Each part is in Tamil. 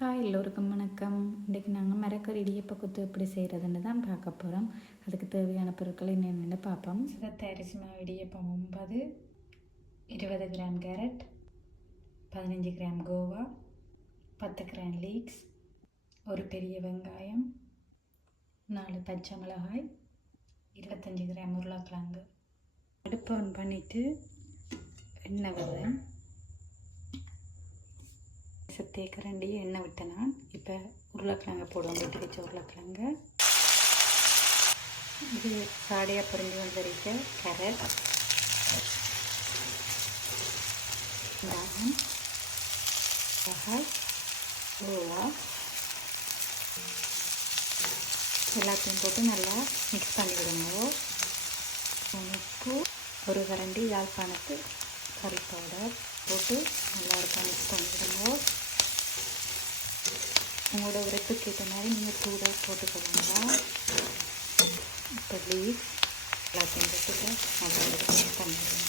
ஹாய் எல்லோருக்கும் வணக்கம். இன்றைக்கி நாங்கள் மரக்கறி இடியப்ப குத்து எப்படி செய்கிறதுன்னு தான் பார்க்க போகிறோம் அதுக்கு தேவையான பொருட்கள் என்னென்னு பார்ப்போம். அரிசி மாவு இடியப்பம் ஒன்பது இருபது கிராம் கேரட் பதினஞ்சு கிராம் கோவா பத்து கிராம் லீக்ஸ் ஒரு பெரிய வெங்காயம் நாலு பச்சை மிளகாய் இருபத்தஞ்சி கிராம் உருளைக்கிழங்கு. அடுப்பு ஆன் பண்ணிவிட்டு எண்ணெய் விடுறேன் தேக்கரண்டி எண்ணெய் விட்டேன் நான் இப்போ உருளைக்கிழங்க போடுவோம். வெட்டி வச்ச உருளைக்கிழங்கு. இது சாடையாக பொரிஞ்சு வந்துருக்க கேரட். வெங்காயம் மிளகாய் கோவா எல்லாத்தையும் போட்டு நல்லா மிக்ஸ் பண்ணி விடுங்க உப்பு ஒரு கரண்டி யாழ்ப்பாணத்து கறி பவுடர் போட்டு நல்லா இருக்கா மிக்ஸ் பண்ணி விடுங்க உங்களோட உரைப்புக்கு ஏற்ற மாதிரி நீங்கள் தூட போட்டுக்கோங்க. இப்போ லீவ் எல்லாத்தையும் போட்டுட்டு நல்லா மிக்ஸ்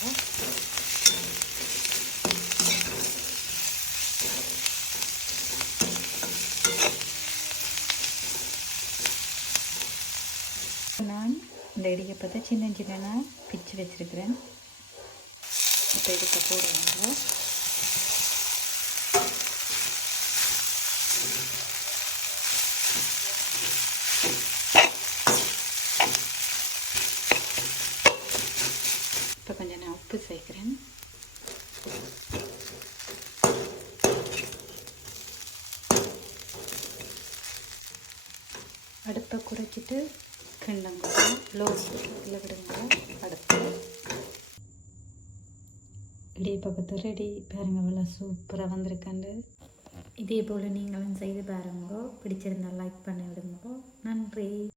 நான் இந்த இடியப்பத்தை சின்ன சின்னனாக பிச்சு வச்சுருக்கிறேன். இப்போ இதுக்கு போடுவாங்க இப்போ கொஞ்சம் நான் உப்பு சேர்க்குறேன். அடுப்பை குறைச்சிட்டு கிண்டங்க. லோ ஸ்பீக்கில் விடுங்க. அடுப்பு. இடியப்பக்கத்து ரெடி பாருங்க இவ்வளோ சூப்பராக வந்திருக்காண்டு. இதே போல் நீங்களும் செய்து பாருங்கோ. பிடிச்சிருந்தா லைக் பண்ணி விடுங்க.